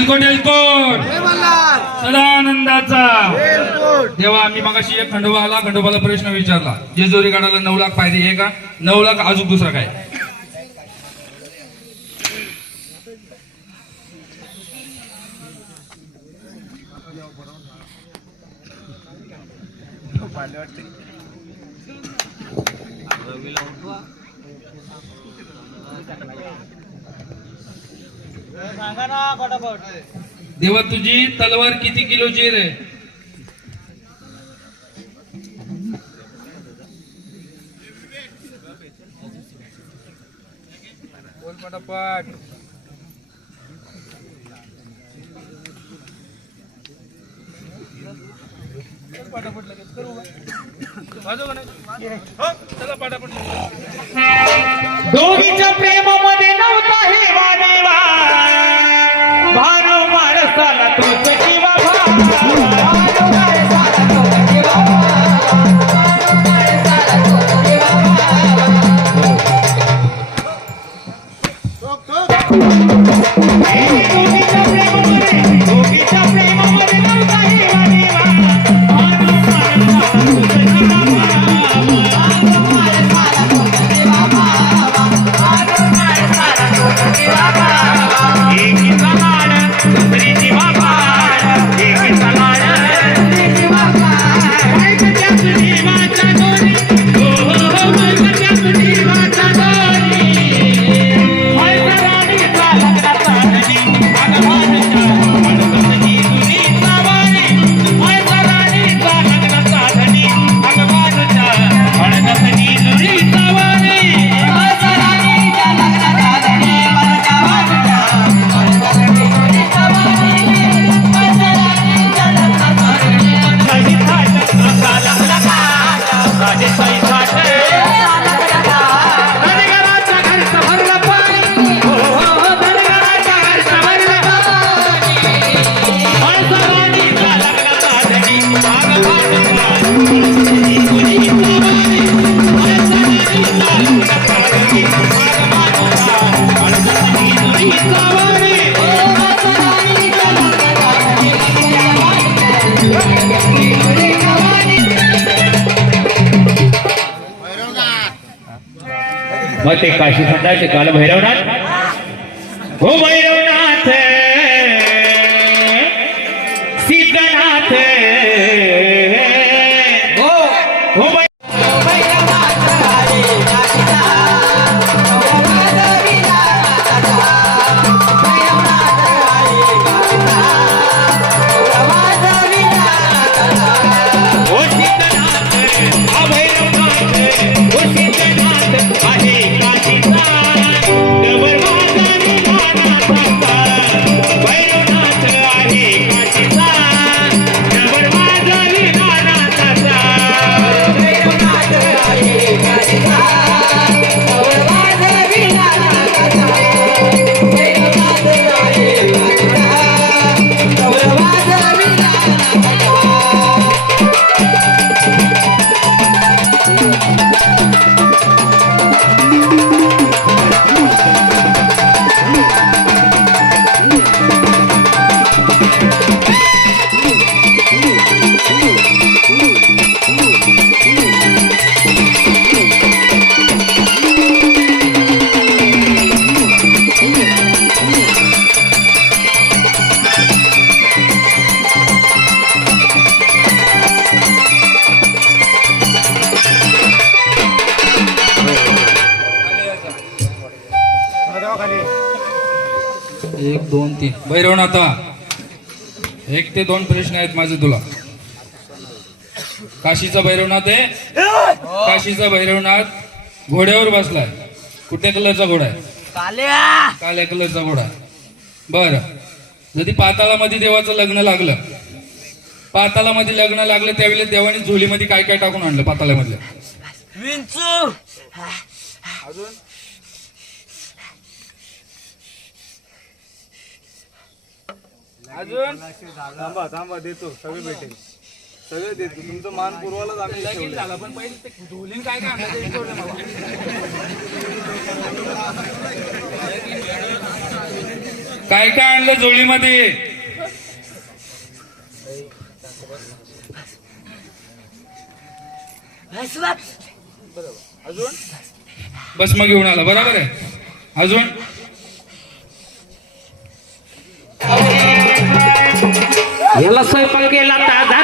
एलकोट एलकोट सदानंदाचा. तेव्हा आम्ही मगाशी एक खंडोबा आला खंडोबाला प्रश्न विचारला. जेजुरी गडाला नऊ लाख पाहिजे हे का? नऊ लाख अजून दुसरा काय? देवा तुझी तलवार किती किलोची रे बोल पाटापट. लगेच करू. हो, चला पाटापट लगेच. दोघीच्या प्रेमामध्ये नव्हता हे वादेवा. Bye-bye. मग ते काशी संध्याचे काल भैरवनाथ? हो बाई. दोन तीन. भैरवनाथा एक ते दोन प्रश्न आहेत माझे तुला. काशीचा भैरवनाथ आहे. काशीचा भैरवनाथ घोड्यावर बसलाय. कुठल्या कलरचा घोडा आहे? काळ्या कलरचा घोडा बर. जरी पाताळामध्ये देवाचं लग्न लागलं पाताळामध्ये लग्न लागलं त्यावेळेला देवाने झोलीमध्ये काय काय टाकून आणलं पाताळामधलं विंचू. अजून? थांबा थांबा देतो. सगळे भेटेल. सगळे देतो. तुमचं मान पुरवायलाच आम्ही लगीन झालं पण पहिले ते काय काय विचारलं मला. काय काय आणलं झोळीमध्ये अजून भस्म घेऊन आला. बरोबर आहे. अजून? ಎಲ್ಲ ಸ್ವಲ್ಪ ಎಲ್ಲ ತಾಜಾ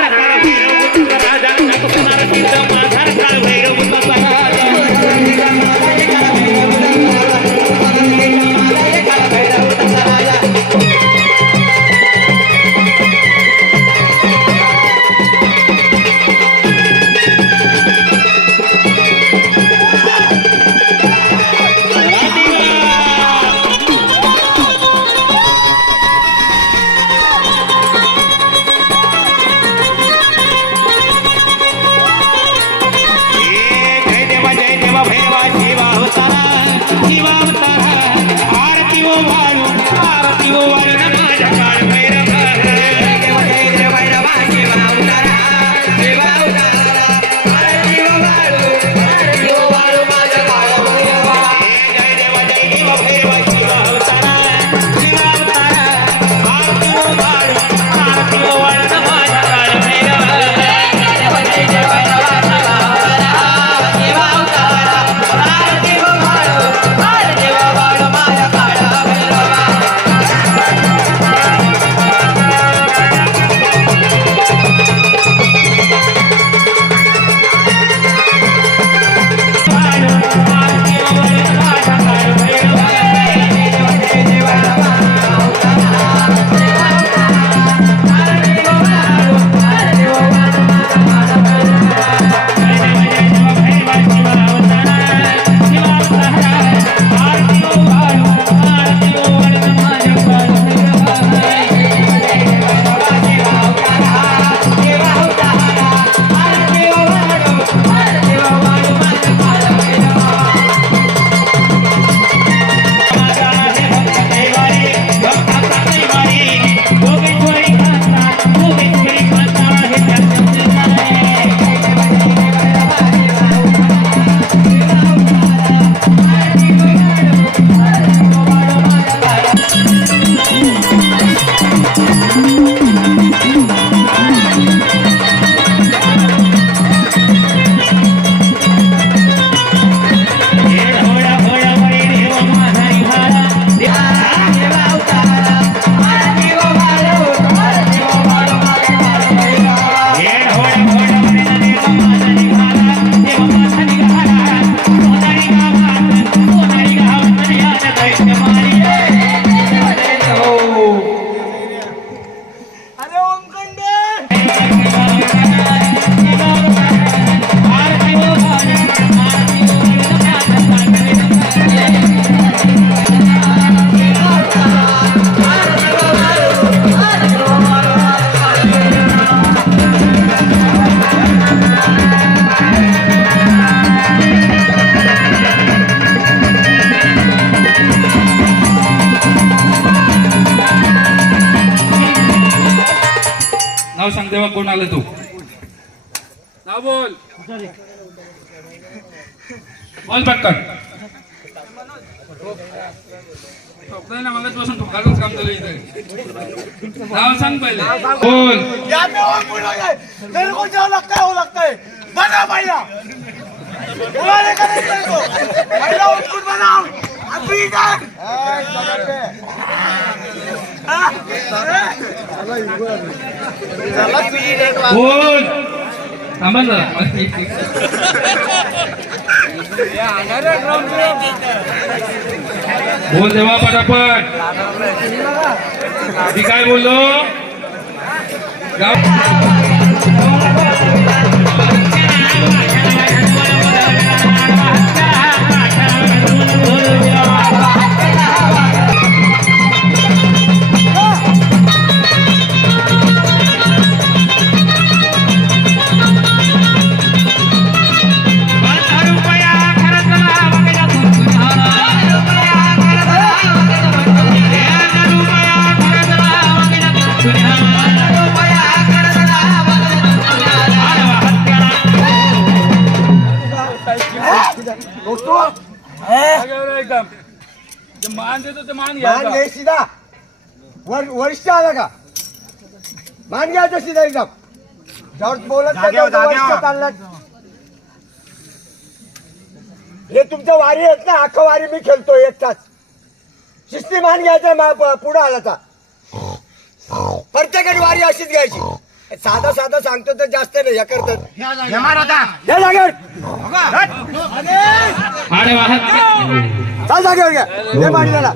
कोण आलं तू? नाव बोल. बोल पटकन. ना मगच बसून काम चालू आहे इथे. नाव सांग पहिले. बोल. मेरे को जो लगता है वो लगता है बना भैया बुलाने का नहीं मेरे को भैया उनको बनाओ अभी इधर बोल. थांबा जरा. बोल देवा पटापट. मी काय बोललो? एकदम मान देतो ते मान मान घ्या सीधा वर वरिष्ठ आला का मान घ्यायचं सीधा एकदम जॉर्ज बोलत नाही वरिष्ठ हे तुमच्या वारी आहेत ना अख्खं वारी मी खेळतो एक तास शिस्ती मान घ्यायचं पुढे आला तर प्रत्येकाची वारी अशीच घ्यायची. साधा साधा सांगतो तर जास्त नाही हे करतात. या जागेवर. चाल. जागेवर घ्या. हे पाणी झाला